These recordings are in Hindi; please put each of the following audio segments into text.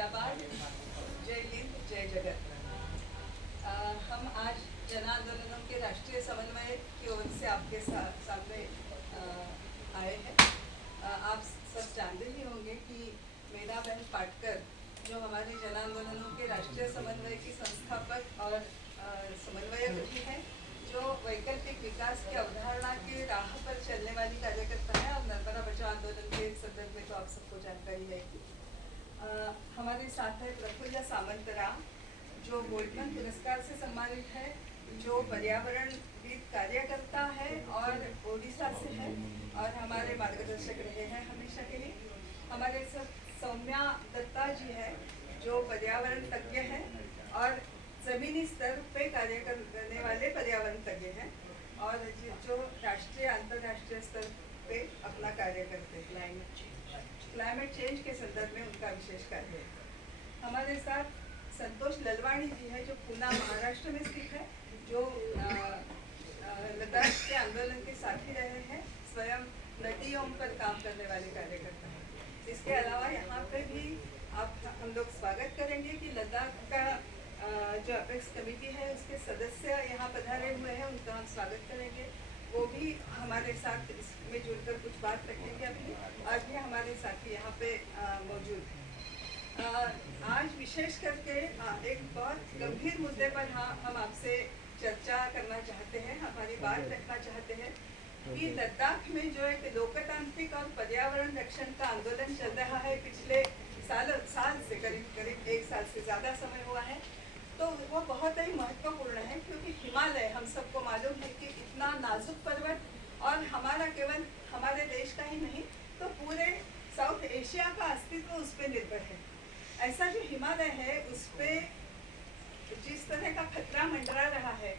जिंदाबाद। जय हिंद, जय जगत। हम आज जन आंदोलनों के राष्ट्रीय समन्वय की ओर से आपके सामने आए हैं। आप सब जानते ही होंगे कि मीना बहन पाटकर जो हमारे जन आंदोलनों के राष्ट्रीय समन्वय की संस्थापक और समन्वयक भी हैं, जो वैकल्पिक विकास की अवधारणा के राह पर चलने वाली कार्यकर्ता है। और नर्मदा बचाओ आंदोलन के संदर्भ में तो आप सबको जानकारी है कि हमारे साथ है प्रफुल्ल सामंतराम, जो गोल्डमैन पुरस्कार से सम्मानित है, जो पर्यावरणविद कार्यकर्ता है और ओडिशा से है और हमारे मार्गदर्शक रहे हैं हमेशा के लिए। हमारे साथ सौम्या दत्ता जी है, जो पर्यावरण तज्ञ हैं और ज़मीनी स्तर पे कार्य करने वाले पर्यावरण तज्ञ हैं और जो राष्ट्रीय अंतर्राष्ट्रीय स्तर पे अपना कार्य करते हैं। क्लाइमेट चेंज के संदर्भ में उनका विशेष कार्य है। हमारे साथ संतोष ललवाणी जी है, जो पूना महाराष्ट्र में स्थित है, जो लद्दाख के आंदोलन के साथी रहे हैं, स्वयं नदियों पर काम करने वाले कार्यकर्ता हैं। इसके अलावा यहाँ पे भी हम लोग स्वागत करेंगे कि लद्दाख का जो अपेक्स कमेटी है उसके सदस्य यहाँ पधारे हुए हैं, उनका हम स्वागत करेंगे। वो भी हमारे साथ इसमें जुड़कर कुछ बात रखेंगे अपनी, और भी हमारे साथी यहाँ पे मौजूद हैं। आज विशेष करके एक बहुत गंभीर मुद्दे पर हम आपसे चर्चा करना चाहते हैं, हमारी बात रखना चाहते हैं कि लद्दाख में जो एक लोकतांत्रिक और पर्यावरण रक्षण का आंदोलन चल रहा है पिछले साल से, करीब एक साल से ज़्यादा समय हुआ है, तो वो बहुत ही महत्वपूर्ण है। क्योंकि हिमालय हम सबको मालूम है कि इतना नाजुक पर्वत, और हमारा केवल हमारे देश का ही नहीं तो पूरे साउथ एशिया का अस्तित्व उस पर निर्भर है। ऐसा जो हिमालय है उस पर जिस तरह का खतरा मंडरा रहा है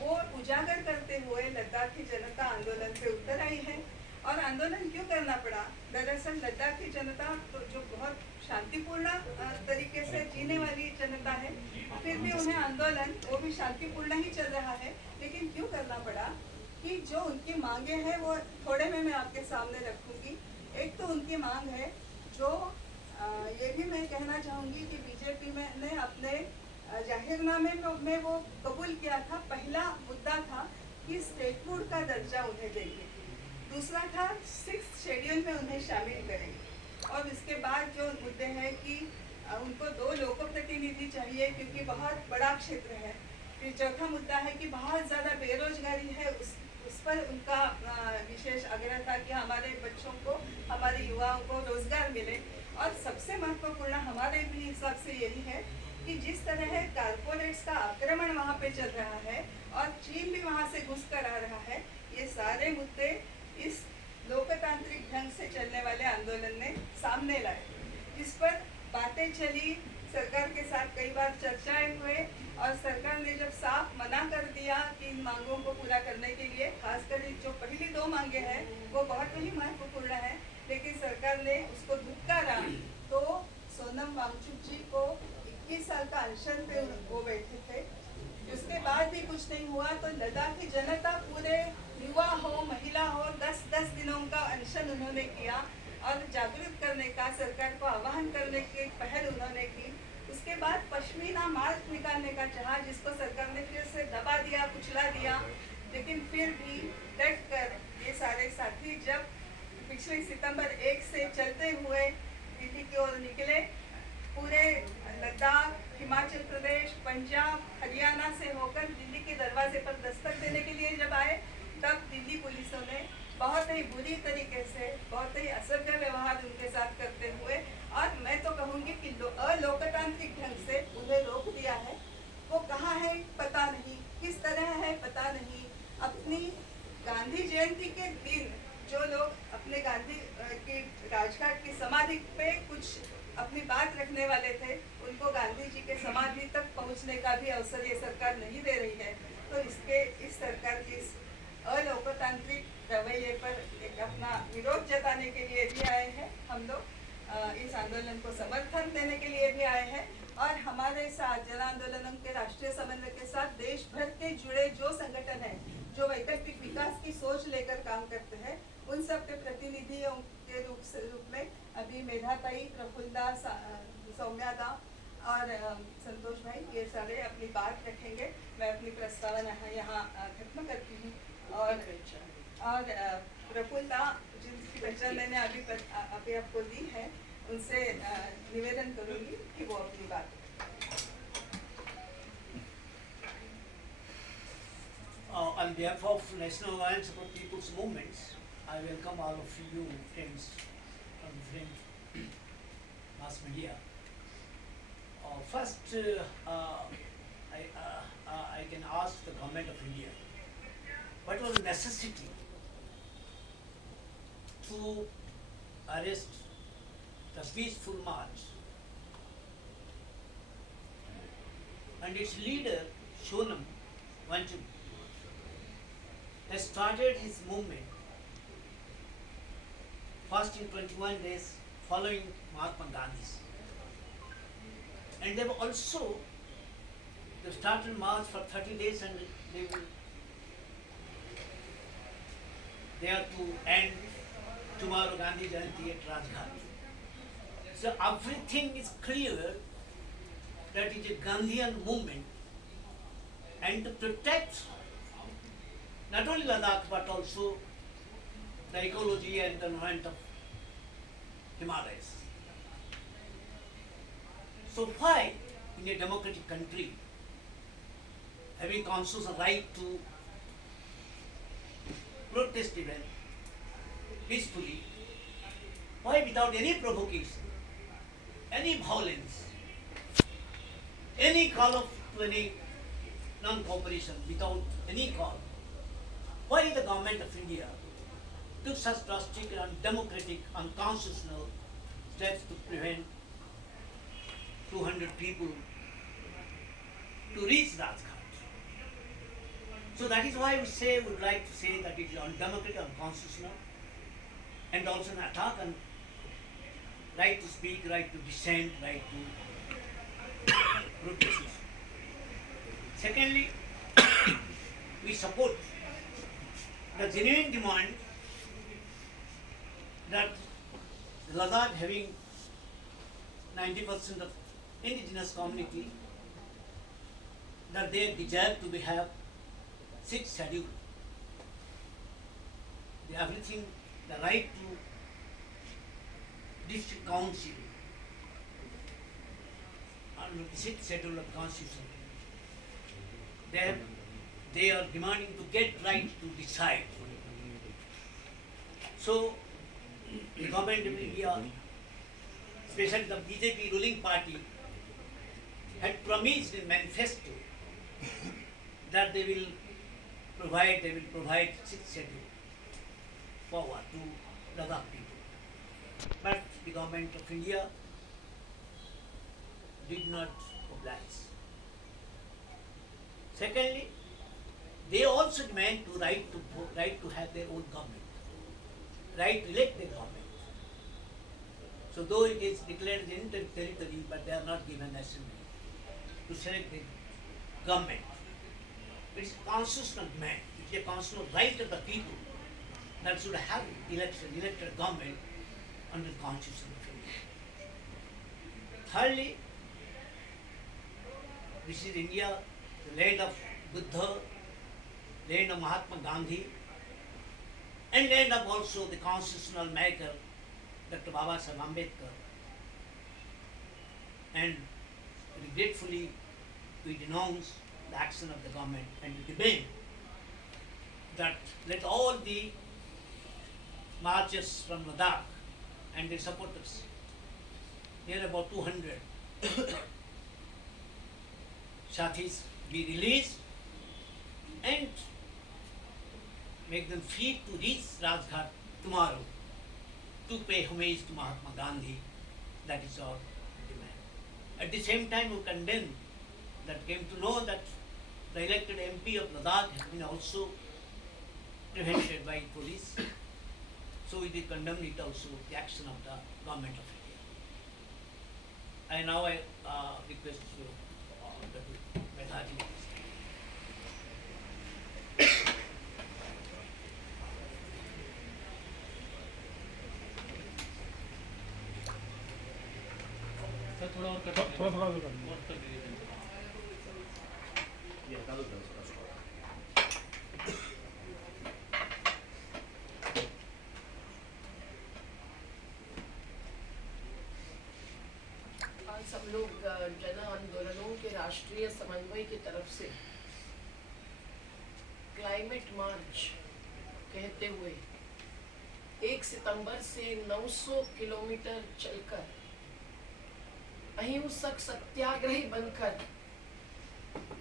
वो उजागर करते हुए लद्दाख की जनता आंदोलन पे उतर आई है। और आंदोलन क्यों करना पड़ा? दरअसल लद्दाख की जनता तो जो बहुत शांतिपूर्ण तरीके से जीने वाली जनता है, फिर भी उन्हें आंदोलन वो भी शांतिपूर्ण ही चल रहा है। लेकिन क्यों करना पड़ा कि जो उनकी मांगे हैं वो थोड़े में मैं आपके सामने रखूंगी। एक तो उनकी मांग है जो ये भी मैं कहना चाहूँगी कि बीजेपी में ने अपने जाहिरनामे में वो कबूल किया था। पहला मुद्दा था कि स्टेटहुड का दर्जा उन्हें देंगे, दूसरा था 6th शेड्यूल में उन्हें शामिल करेंगे, और इसके बाद जो मुद्दे हैं कि उनको 2 लोक प्रतिनिधि चाहिए क्योंकि बहुत बड़ा क्षेत्र है। फिर चौथा मुद्दा है कि बहुत ज़्यादा बेरोजगारी है, उस पर उनका विशेष आग्रह था कि हमारे बच्चों को, हमारे युवाओं को रोजगार मिले। और सबसे महत्वपूर्ण हमारे भी हिसाब से यही है कि जिस तरह कारपोरेट्स का आक्रमण वहाँ पे चल रहा है और चीन भी वहाँ से घुस कर आ रहा है, ये सारे मुद्दे इस लोकतांत्रिक ढंग से चलने वाले आंदोलन ने सामने लाए, जिस पर बातें चली, सरकार के साथ कई बार चर्चाएं हुए, और सरकार ने जब साफ मना कर दिया कि इन मांगों को पूरा करने के लिए, खासकर जो पहली 2 मांगे हैं वो बहुत ही महत्वपूर्ण है, लेकिन सरकार ने उसको धुतकारा, तो सोनम वांगचुक जी को 21 साल का अनशन पे वो बैठे थे। उसके बाद भी कुछ नहीं हुआ, तो लद्दाख की जनता, पूरे युवा हो महिला हो, 10-10 दिनों का अनशन उन्होंने किया और जागरूक करने का, सरकार को आह्वान करने की पहल उन्होंने की। उसके बाद पश्मीना मार्च निकालने का चाहा, जिसको सरकार ने फिर से दबा दिया, कुचला दिया, लेकिन फिर भी डट कर ये सारे साथी जब पिछले सितंबर 1 से चलते हुए दिल्ली की ओर निकले, पूरे लद्दाख, हिमाचल प्रदेश, पंजाब, हरियाणा से होकर दिल्ली के दरवाजे पर दस्तक देने के लिए जब आए, तब दिल्ली पुलिसों ने बहुत ही बुरी तरीके से, बहुत ही असभ्य व्यवहार उनके साथ करते हुए, और मैं तो कहूँगी कि अलोकतांत्रिक ढंग से उन्हें रोक दिया है। वो कहाँ है पता नहीं, किस तरह है पता नहीं। अपनी गांधी जयंती के दिन जो लोग अपने गांधी की राजघाट की समाधि पे कुछ अपनी बात रखने वाले थे, उनको गांधी जी के समाधि तक पहुंचने का भी अवसर ये सरकार नहीं दे रही है। तो इस सरकार की इस अलोकतांत्रिक रवैये पर एक अपना विरोध जताने के लिए भी आए हैं हम लोग, इस आंदोलन को समर्थन देने के लिए भी आए हैं। और हमारे साथ जन आंदोलनों के राष्ट्रीय समन्वय के साथ देश भर के जुड़े जो संगठन हैं, जो वैकल्पिक विकास की सोच लेकर काम करते हैं, उन सब के प्रतिनिधियों के रूप में अभी मेधाताई, प्रफुल्ला, सौम्यादा और संतोष भाई ये सारे अपनी बात रखेंगे। मैं अपनी प्रस्तावना यहाँ खत्म करती हूँ। और प्रफुल्लता जिनकी पहचान मैंने अभी आपको दी है, उनसे निवेदन करूँगी कि वो अपनी बात। On behalf of National Alliance for People's Movements, I welcome all of you friends from different mass media. First, I can ask the government of India, what was the necessity to arrest the peaceful march and its leader Sonam Wangchuk has started his movement first in 21 days following Mahatma Gandhi's. And they've started march for 30 days and they are to end tomorrow Gandhi Jayanti at Rajghat. So everything is clear that it is a Gandhian movement, and to protect not only Ladakh but also the ecology and the environment of Himalayas. So why in a democratic country, having constitutional right to protest event peacefully, why without any provocation, any violence, any call to any non-cooperation, without any call, why the government of India took such drastic, undemocratic, unconstitutional steps to prevent 200 people to reach Rajghat? So that is why we would like to say that it is undemocratic, unconstitutional, and also an attack on right to speak, right to dissent, right to protest. Secondly, we support the genuine demand that Ladakh, having 90% of indigenous community, that they desire to have 6th schedule. Everything, the right to district council under the 6th schedule of the constitution. They are demanding to get right to decide. So the government of India, especially the BJP ruling party, had promised in manifesto that they will provide 6th schedule forward to Ladakh people. But the government of India did not oblige. Secondly, they also demand to right to have their own government, right to elect their government. So though it is declared as an territory, but they are not given assembly to select the government. It is a constitutional demand. It is a constitutional right of the people that should have elected government under the Constitution of India. Thirdly, this is India, the land of Buddha, land of Mahatma Gandhi, and land of also the constitutional maker, Dr. Babasaheb Ambedkar. And regretfully, we denounce the action of the government and we demand that let all the marches from Ladakh and their supporters, near about 200 Sathis, be released and make them free to reach Rajghat tomorrow to pay homage to Mahatma Gandhi. That is our demand. At the same time, we condemn that came to know that the elected MP of Ladakh has been also prevented by police. So we did condemn it also, the action of the government of India. And now I request you, Dr. Medhaji. Sir थोड़ा और थोड़ा थोड़ा और कर दीजिए। और कर दीजिए। आज सब लोग जन आंदोलनों के राष्ट्रीय समन्वय की तरफ से क्लाइमेट मार्च कहते हुए 1 सितंबर से 900 किलोमीटर चलकर अहिंसक सत्याग्रही बनकर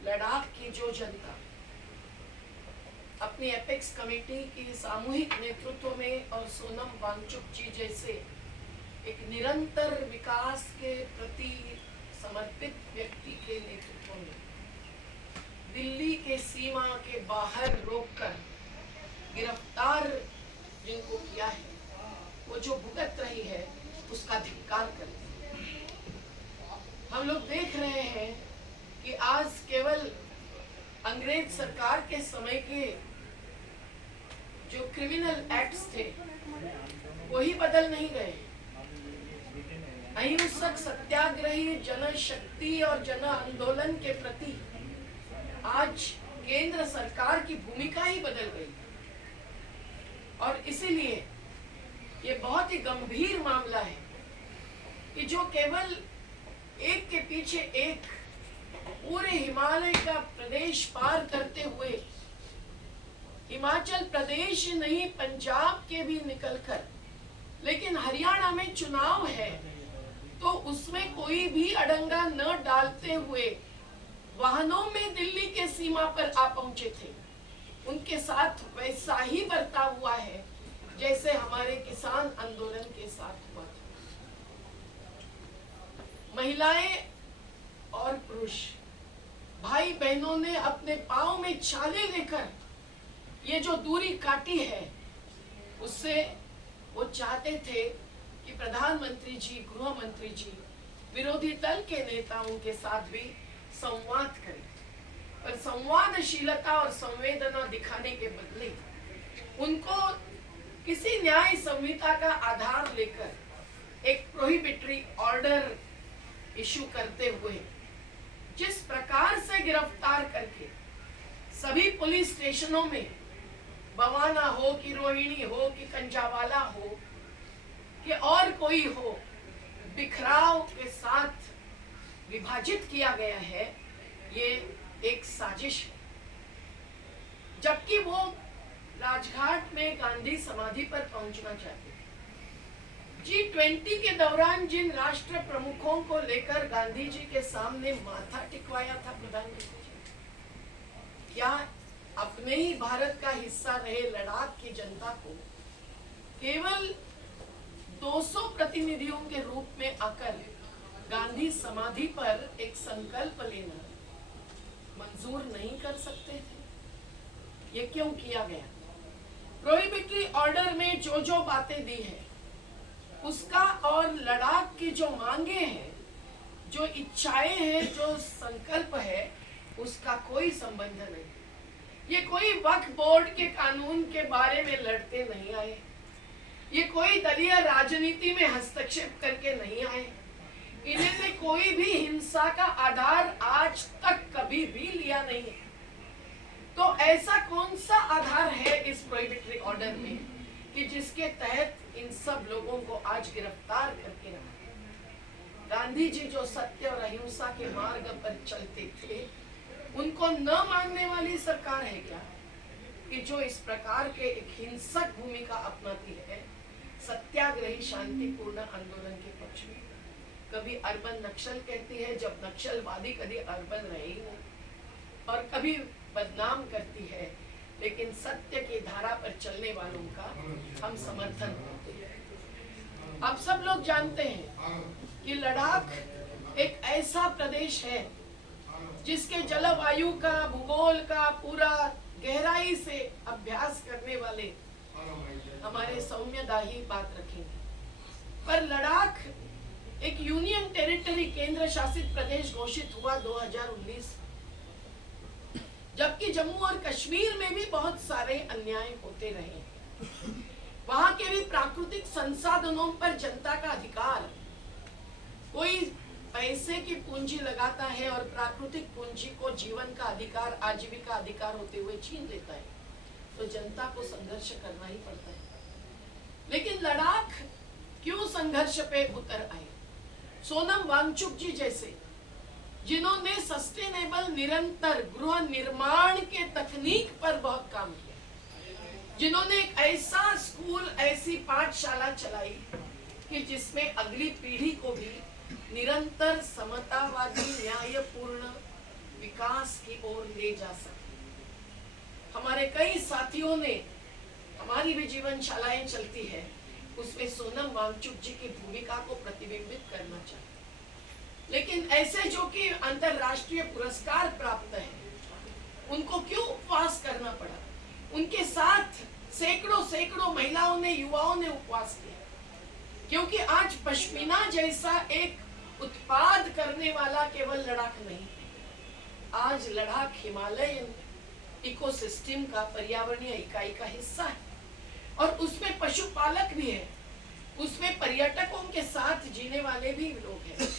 लद्दाख की जो जनता अपनी एपेक्स कमेटी की सामूहिक नेतृत्व में और सोनम वांगचुक जी जैसे एक निरंतर विकास के प्रति समर्पित व्यक्ति के नेतृत्व में दिल्ली के सीमा के बाहर रोककर गिरफ्तार जिनको किया है वो जो भुगत रही है उसका धिक्कार करते हैं। हम लोग देख रहे हैं कि आज केवल अंग्रेज सरकार के समय के जो क्रिमिनल एक्ट्स थे वही बदल नहीं गए। अहिंसक सत्याग्रही जनशक्ति और जन आंदोलन के प्रति आज केंद्र सरकार की भूमिका ही बदल गई और इसीलिए ये बहुत ही गंभीर मामला है कि जो केवल एक के पीछे एक पूरे हिमालय का प्रदेश पार करते हुए हिमाचल प्रदेश नहीं पंजाब के भी निकलकर लेकिन हरियाणा में चुनाव है तो उसमें कोई भी अड़ंगा न डालते हुए वाहनों में दिल्ली के सीमा पर आ पहुंचे थे। उनके साथ वैसा ही बर्ताव हुआ है जैसे हमारे किसान आंदोलन के साथ हुआ था। महिलाएं और पुरुष भाई बहनों ने अपने पांव में छाले लेकर ये जो दूरी काटी है उससे वो चाहते थे कि प्रधानमंत्री जी, गृह मंत्री जी विरोधी दल के नेताओं के साथ भी संवाद करें, पर संवादशीलता और संवेदना दिखाने के बदले उनको किसी न्याय संहिता का आधार लेकर एक प्रोहिबिटरी ऑर्डर इशू करते हुए जिस प्रकार से गिरफ्तार करके सभी पुलिस स्टेशनों में बवाना हो कि रोहिणी हो कि कंजावाला हो कि और कोई हो बिखराव के साथ विभाजित किया गया है, ये एक साजिश है। जबकि वो राजघाट में गांधी समाधि पर पहुंचना चाहते थे। G20 के दौरान जिन राष्ट्र प्रमुखों को लेकर गांधी जी के सामने माथा टिकवाया था प्रधानमंत्री जी, क्या अपने ही भारत का हिस्सा रहे लद्दाख की जनता को केवल 200 प्रतिनिधियों के रूप में आकर गांधी समाधि पर एक संकल्प लेना मंजूर नहीं कर सकते थे? ये क्यों किया गया? प्रोहिबिटरी ऑर्डर में जो बातें दी है उसका और लद्दाख की जो मांगे हैं, जो इच्छाएं हैं, जो संकल्प है, उसका कोई संबंध नहीं। ये कोई वक्फ बोर्ड के कानून के बारे में लड़ते नहीं आए, ये कोई दलीय राजनीति में हस्तक्षेप करके नहीं आए, इन्होंने कोई भी हिंसा का आधार आज तक कभी भी लिया नहीं है। तो ऐसा कौन सा आधार है इस प्रोहिबिटरी ऑर्डर में कि जिसके तहत इन सब लोगों को आज गिरफ्तार करके रखा? गांधी जी जो सत्य और अहिंसा के मार्ग पर चलते थे, उनको न मानने वाली सरकार है क्या कि जो इस प्रकार के एक हिंसक भूमिका अपनाती है सत्याग्रही शांतिपूर्ण आंदोलन के पक्ष में? कभी अर्बन नक्सल कहती है, जब नक्सलवादी कभी अर्बन रहे ही नहीं, और कभी बदनाम करती है, लेकिन सत्य की धारा पर चलने वालों का हम समर्थन करते हैं। अब सब लोग जानते हैं कि लद्दाख एक ऐसा प्रदेश है जिसके जलवायु का, भूगोल का पूरा गहराई से अभ्यास करने वाले हमारे सौम्य दाही बात रखेंगे। पर लद्दाख एक यूनियन टेरिटरी, केंद्र शासित प्रदेश घोषित हुआ 2019, जबकि जम्मू और कश्मीर में भी बहुत सारे अन्याय होते रहे। वहां के भी प्राकृतिक संसाधनों पर जनता का अधिकार, कोई पैसे की पूंजी लगाता है और प्राकृतिक पूंजी को जीवन का अधिकार, आजीविका अधिकार होते हुए छीन लेता है, तो जनता को संघर्ष करना ही पड़ता है। लेकिन लद्दाख क्यों संघर्ष पे उतर आए? सोनम वांगचुक जी जैसे, जिन्होंने सस्टेनेबल निरंतर गृह निर्माण के तकनीक पर बहुत काम किया, जिन्होंने एक ऐसा स्कूल, ऐसी पाठशाला चलाई कि जिसमें अगली पीढ़ी को भी निरंतर समतावादी न्यायपूर्ण विकास की ओर ले जा सके। हमारे कई साथियों ने, हमारी भी जीवन शालाएं चलती है, उसमें सोनम वांगचुक जी की भूमिका को प्रतिबिंबित करना चाहिए। लेकिन ऐसे जो कि अंतरराष्ट्रीय पुरस्कार प्राप्त हैं, उनको क्यों उपवास करना पड़ा? उनके साथ सैकड़ों महिलाओं ने, युवाओं ने उपवास किया, क्योंकि आज पश्मीना जैसा एक उत्पाद करने वाला केवल लद्दाख नहीं है, आज लद्दाख हिमालयन इकोसिस्टम का, पर्यावरणीय इकाई का हिस्सा है, और उसमें पशुपालक भी है, उसमें पर्यटकों के साथ जीने वाले भी लोग हैं,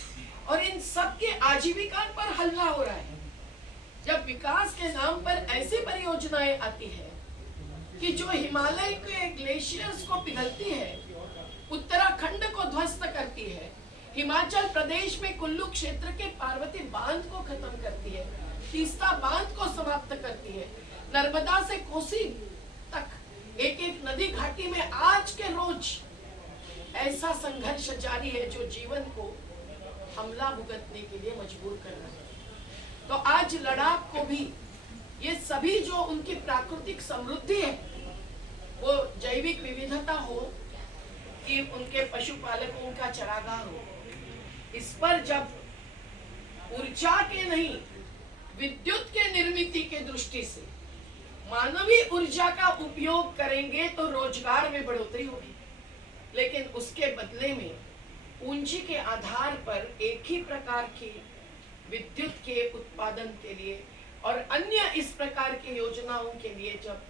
और इन सब के आजीविका पर हमला हो रहा है। जब विकास के नाम पर ऐसी परियोजनाएं आती है कि जो हिमालय के ग्लेशियर्स को पिघलती है, उत्तराखंड को ध्वस्त करती है, हिमाचल प्रदेश में कुल्लू क्षेत्र के पार्वती बांध को खत्म करती है, तीस्ता बांध को समाप्त करती है, नर्मदा से कोसी तक एक नदी घाटी में आज के रोज ऐसा संघर्ष जारी है जो जीवन को हमला भुगतने के लिए मजबूर कर रहा है। तो आज लद्दाख को भी ये सभी जो उनकी प्राकृतिक समृद्धि है, वो जैविक विविधता हो कि उनके पशुपालकों का चारागाह हो, इस पर जब ऊर्जा के नहीं, विद्युत के निर्मित के दृष्टि से मानवीय ऊर्जा का उपयोग करेंगे तो रोजगार में बढ़ोतरी होगी, लेकिन उसके बदले में पूंजी के आधार पर एक ही प्रकार की विद्युत के उत्पादन के लिए और अन्य इस प्रकार की योजनाओं के लिए जब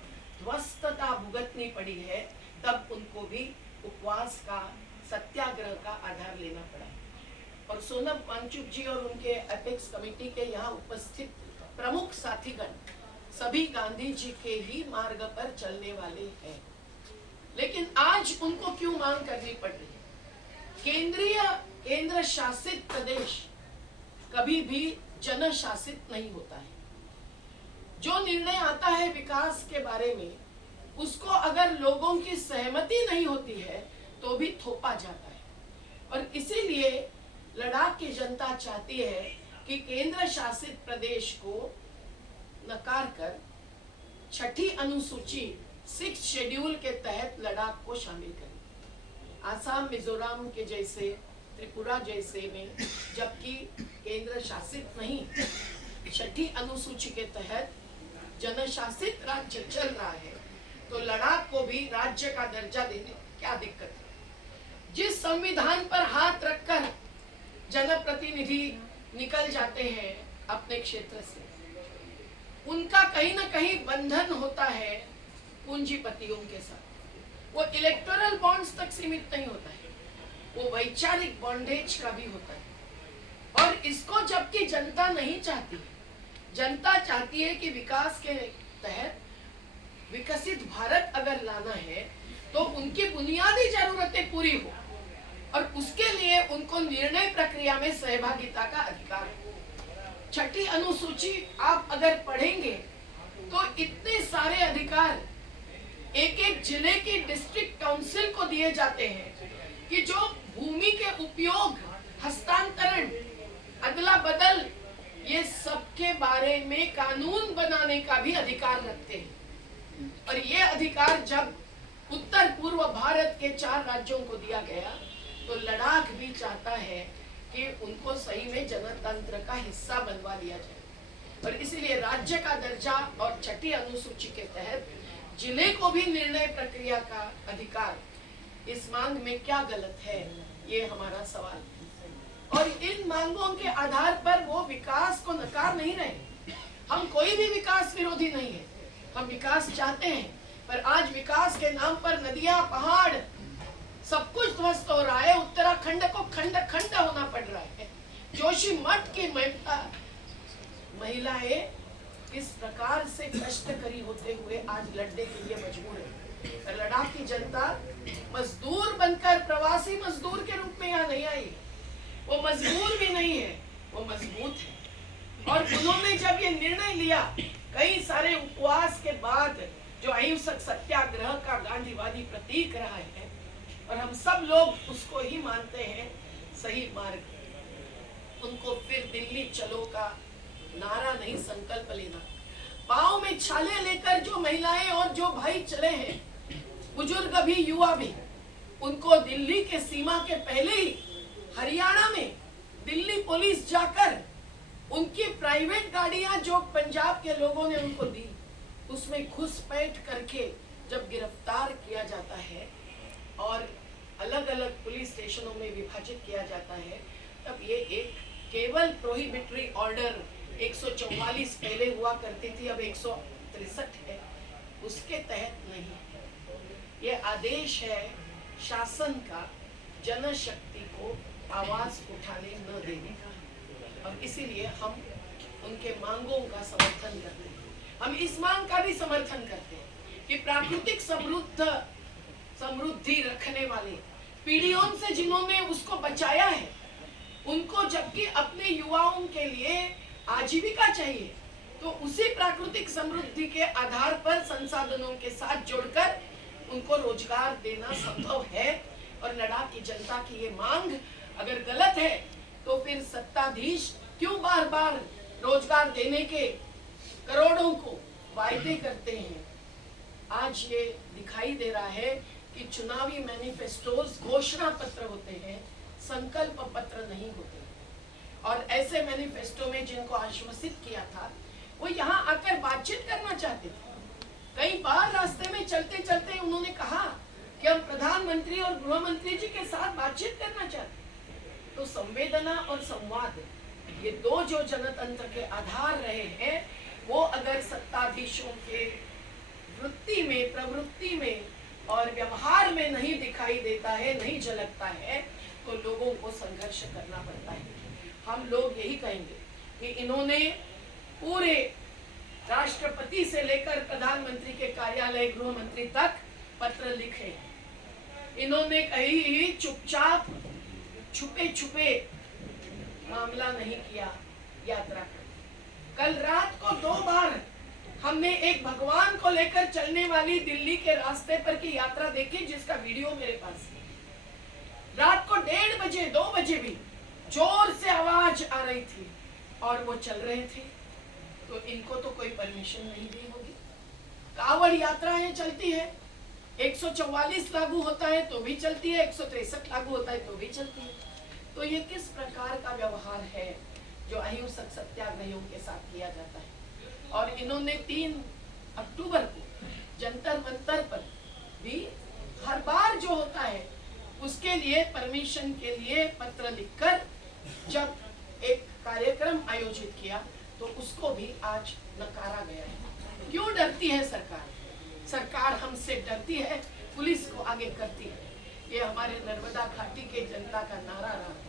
ध्वस्तता भुगतनी पड़ी है, तब उनको भी उपवास का, सत्याग्रह का आधार लेना पड़ा। और सोनम वांगचुक जी और उनके एपेक्स कमेटी के यहाँ उपस्थित प्रमुख साथीगण सभी गांधी जी के ही मार्ग पर चलने वाले हैं। लेकिन आज उनको क्यों मांग करनी पड़ रही है? केंद्र शासित प्रदेश कभी भी जन शासित नहीं होता है। जो निर्णय आता है विकास के बारे में, उसको अगर लोगों की सहमति नहीं होती है तो भी थोपा जाता है। और इसीलिए लद्दाख की जनता चाहती है कि केंद्र शासित प्रदेश को नकार कर छठी अनुसूची 6th शेड्यूल के तहत लद्दाख को शामिल करें। आसाम, मिजोरम के जैसे, त्रिपुरा जैसे में जबकि केंद्र शासित नहीं, छठी अनुसूची के तहत जनशासित राज्य चल रहा है, तो लद्दाख को भी राज्य का दर्जा देने क्या दिक्कत है? जिस संविधान पर हाथ रखकर जनप्रतिनिधि निकल जाते हैं अपने क्षेत्र से, उनका कहीं ना कहीं बंधन होता है पूंजीपतियों के साथ। वो इलेक्टोरल बॉन्ड्स तक सीमित नहीं होता है, वो वैचारिक बॉन्डेज का भी होता है। और इसको जबकि जनता नहीं चाहती है, जनता चाहती है कि विकास के तहत विकसित भारत अगर लाना है तो उनकी बुनियादी जरूरतें पूरी हो, और उसके लिए उनको निर्णय प्रक्रिया में सहभागिता का अधिकार हो। छठी अनुसूची आप अगर पढ़ेंगे तो इतने सारे अधिकार एक एक जिले की डिस्ट्रिक्ट काउंसिल को दिए जाते हैं कि जो भूमि के उपयोग, हस्तांतरण, अदला बदल, ये सब के बारे में कानून बनाने का भी अधिकार रखते हैं। और ये अधिकार जब उत्तर पूर्व भारत के 4 राज्यों को दिया गया, तो लद्दाख भी चाहता है कि उनको सही में जनतंत्र का हिस्सा बनवा लिया जाए। और इसीलिए राज्य का दर्जा और छठी अनुसूची के तहत जिले को भी निर्णय प्रक्रिया का अधिकार, इस मांग में क्या गलत है, ये हमारा सवाल है। और इन मांगों के आधार पर वो विकास को नकार नहीं रहे। हम कोई भी विकास विरोधी नहीं है, हम विकास चाहते हैं, पर आज विकास के नाम पर नदियां, पहाड़, सब कुछ ध्वस्त हो रहा है। उत्तराखंड को खंड खंड होना पड़ रहा है। जोशीमठ की महिलाएं किस प्रकार से कष्ट करी होते हुए आज लड़ने के लिए मजबूर है। लद्दाख की जनता मजदूर बनकर प्रवासी मजदूर के रूप में यहाँ नहीं आई, वो मजबूर भी नहीं है, वो मजबूत है। और उन्होंने जब ये निर्णय लिया, कई सारे उपवास के बाद, जो अहिंसक सत्याग्रह का गांधीवादी प्रतीक रहा है और हम सब लोग उसको ही मानते हैं सही मार्ग, उनको फिर दिल्ली चलो का नारा नहीं, संकल्प लेना। पाँव में छाले लेकर जो महिलाएं और जो भाई चले हैं, बुजुर्ग भी युवा भी, उनको दिल्ली के सीमा के पहले ही हरियाणा में दिल्ली पुलिस जाकर उनकी प्राइवेट गाड़ियां जो पंजाब के लोगों ने उनको दी, उसमें घुसपैठ करके जब गिरफ्तार किया जाता है और अलग अलग पुलिस स्टेशनों में विभाजित किया जाता है, तब ये एक केवल प्रोहिबिटरी ऑर्डर 144 पहले हुआ करती थी, अब 163 है, उसके तहत नहीं। ये आदेश है शासन का जनशक्ति को आवाज उठाने न देने का, और इसीलिए हम उनके मांगों का समर्थन करते हैं। हम इस मांग का भी समर्थन करते हैं कि प्राकृतिक समृद्धि रखने वाले पीढ़ियों से जिन्होंने उसको बचाया है, उनको जबकि अपने युवाओं के लिए आजीविका चाहिए, तो उसी प्राकृतिक समृद्धि के आधार पर संसाधनों के साथ जोड़कर उनको रोजगार देना संभव है। और लद्दाख की जनता की ये मांग अगर गलत है तो फिर सत्ताधीश क्यों बार बार रोजगार देने के करोड़ों को वायदे करते हैं। आज ये दिखाई दे रहा है कि चुनावी मैनिफेस्टोस घोषणा पत्र होते हैं, संकल्प पत्र नहीं होते। और ऐसे मैनिफेस्टो में जिनको आश्वासित किया था, वो यहाँ आकर बातचीत करना चाहते थे। कई बार रास्ते में चलते चलते उन्होंने कहा कि हम प्रधानमंत्री और गृह मंत्री जी के साथ बातचीत करना चाहते। तो संवेदना और संवाद, ये दो जो जनतंत्र के आधार रहे हैं, वो अगर सत्ताधीशों के वृत्ति में, प्रवृत्ति में और व्यवहार में नहीं दिखाई देता है, नहीं झलकता है, तो लोगों को संघर्ष करना पड़ता है। हम लोग यही कहेंगे कि इन्होंने पूरे राष्ट्रपति से लेकर प्रधानमंत्री के कार्यालय, गृह मंत्री तक पत्र लिखे। इन्होंने कहीं चुपचाप छुपे छुपे मामला नहीं किया यात्रा का। कल रात को 2 बार हमने एक भगवान को लेकर चलने वाली दिल्ली के रास्ते पर की यात्रा देखी, जिसका वीडियो मेरे पास है। रात को 1:30 बजे, 2 बजे भी जोर से आवाज आ रही थी और वो चल रहे थे। तो इनको तो कोई परमिशन नहीं दी होगी। कांवड़ यात्राएं चलती है, 144 लागू होता है तो भी चलती है, 163 लागू होता है तो भी चलती है। तो ये किस प्रकार का व्यवहार है जो अहिंसक सत्याग्रहियों के साथ किया जाता है। और इन्होंने 3 अक्टूबर को जंतर मंतर पर भी हर बार जो होता है उसके लिए परमिशन के लिए पत्र लिखकर जब एक कार्यक्रम आयोजित किया, तो उसको भी आज नकारा गया है। क्यों डरती है सरकार? सरकार हमसे डरती है, पुलिस को आगे करती है। ये हमारे नर्मदा घाटी के जनता का नारा रहा है,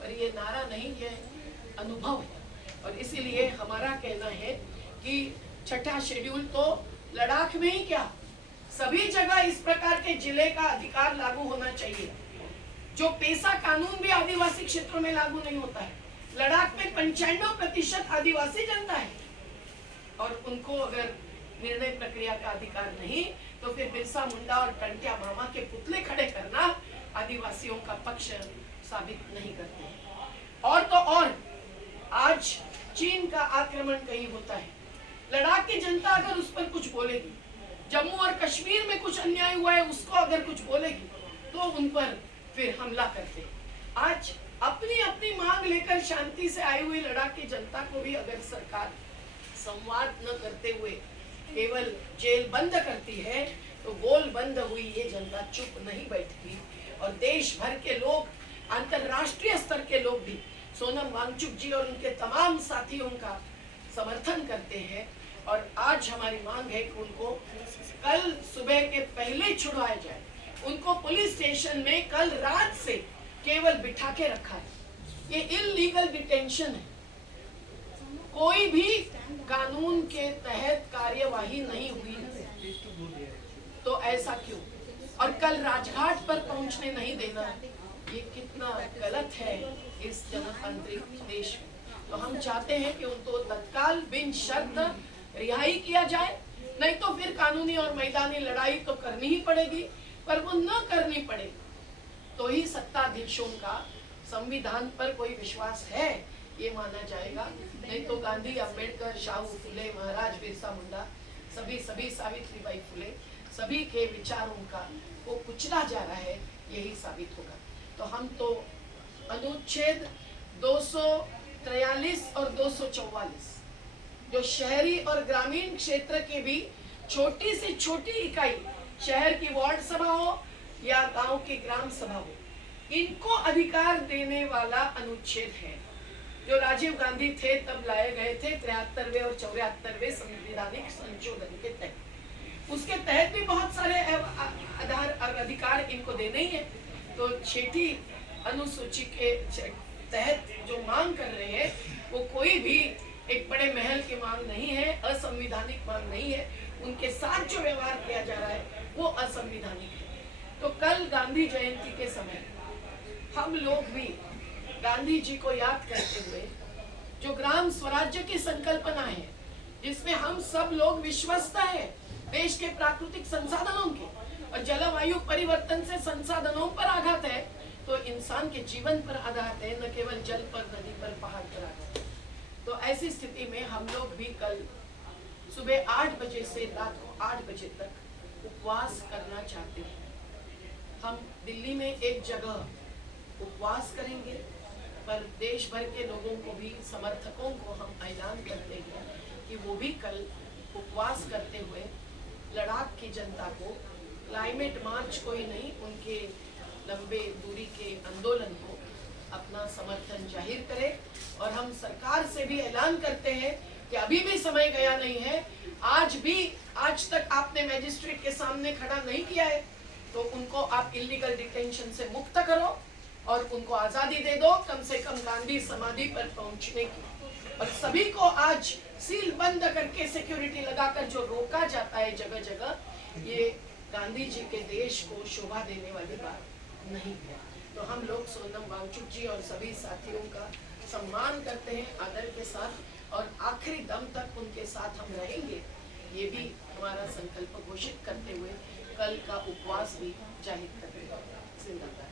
पर ये नारा नहीं, ये अनुभव है। और इसीलिए हमारा कहना है कि 6ठा शेड्यूल तो लद्दाख में ही क्या, सभी जगह इस प्रकार के जिले का अधिकार लागू होना चाहिए। जो पेशा कानून भी आदिवासी क्षेत्रों में लागू नहीं होता है। लद्दाख में 95% आदिवासी जनता है और उनको अगर निर्णय प्रक्रिया का अधिकार नहीं, तो फिर बिरसा मुंडा और टंट्या मामा के पुतले खड़े करना आदिवासियों का पक्ष साबित नहीं करते। और तो और आज चीन का आक्रमण कहीं होता है, लद्दाख की जनता अगर उस पर कुछ बोलेगी, जम्मू और कश्मीर में कुछ अन्याय हुआ है उसको अगर कुछ बोलेगी, तो उन पर फिर हमला करते। आज अपनी अपनी मांग लेकर शांति से आई हुई लद्दाख की जनता को भी अगर सरकार संवाद न करते हुए केवल जेल बंद करती है, तो गोल बंद हुई ये जनता चुप नहीं बैठती। और देश भर के लोग, अंतरराष्ट्रीय स्तर के लोग भी सोनम वांगचुक जी और उनके तमाम साथियों का समर्थन करते हैं। और आज हमारी मांग है कि उनको कल सुबह के पहले छुड़वाया जाए। उनको पुलिस स्टेशन में कल रात से केवल बिठा के रखा है। ये इलीगल डिटेंशन है। कोई भी कानून के तहत कार्यवाही नहीं हुई, तो ऐसा क्यों? और कल राजघाट पर पहुंचने नहीं देना, ये कितना गलत है इस जनतांत्रिक देश में। तो हम चाहते हैं कि उनको तत्काल बिन शर्त रिहाई किया जाए, नहीं तो फिर कानूनी और मैदानी लड़ाई तो करनी ही पड़ेगी, पर वो न करनी पड़े तो ही सत्ताधीशों का संविधान पर कोई विश्वास है ये माना जाएगा। नहीं तो गांधी, अंबेडकर, शाहू फुले, महाराज बिरसा मुंडा, सभी सावित्रीबाई फुले, सभी के विचारों का वो कुचला जा रहा है, यही साबित होगा। तो हम तो अनुच्छेद 243 और 244 जो शहरी और ग्रामीण क्षेत्र के भी छोटी से छोटी इकाई, शहर की वार्ड सभा हो या गांव की ग्राम सभा हो, इनको अधिकार देने वाला अनुच्छेद है, जो राजीव गांधी थे तब लाए गए थे 73वें और 74वें संवैधानिक संशोधन के तहत। उसके तहत भी बहुत सारे आधार और अधिकार इनको देने ही है। तो छठी अनुसूची के तहत जो मांग कर रहे हैं वो कोई भी एक बड़े महल की मांग नहीं है, असंवैधानिक मांग नहीं है। उनके साथ जो व्यवहार किया जा रहा है वो असंवैधानिक है। तो कल गांधी जयंती के समय हम लोग भी गांधी जी को याद करते हुए जो ग्राम स्वराज्य की संकल्पना है, जिसमें हम सब लोग विश्वस्त हैं देश के प्राकृतिक संसाधनों के, और जलवायु परिवर्तन से संसाधनों पर आघात है तो इंसान के जीवन पर आघात है, न केवल जल पर, नदी पर, पहाड़ पर आघात है। तो ऐसी स्थिति में हम लोग भी कल सुबह 8 बजे से रात को 8 बजे तक उपवास करना चाहते हैं। हम दिल्ली में एक जगह उपवास करेंगे, पर देश भर के लोगों को भी, समर्थकों को हम ऐलान करते हैं कि वो भी कल उपवास करते हुए लद्दाख की जनता को, क्लाइमेट मार्च को ही नहीं, उनके लंबे दूरी के आंदोलन को अपना समर्थन जाहिर करें। और हम सरकार से भी ऐलान करते हैं कि अभी भी समय गया नहीं है। आज तक आपने मजिस्ट्रेट के सामने खड़ा नहीं किया है तो उनको आप इलीगल डिटेंशन से मुक्त करो और उनको आजादी दे दो, कम से कम गांधी समाधि पर पहुंचने की। और सभी को आज सील बंद करके सिक्योरिटी लगाकर जो रोका जाता है जगह जगह, ये गांधी जी के देश को शोभा देने वाली बात नहीं है। तो हम लोग सोनम वांगचुक जी और सभी साथियों का सम्मान करते हैं आदर के साथ, और आखिरी दम तक उनके साथ हम रहेंगे, ये भी हमारा संकल्प घोषित करते हुए कल का उपवास भी जाहिर करते हैं। जिंदाबाद।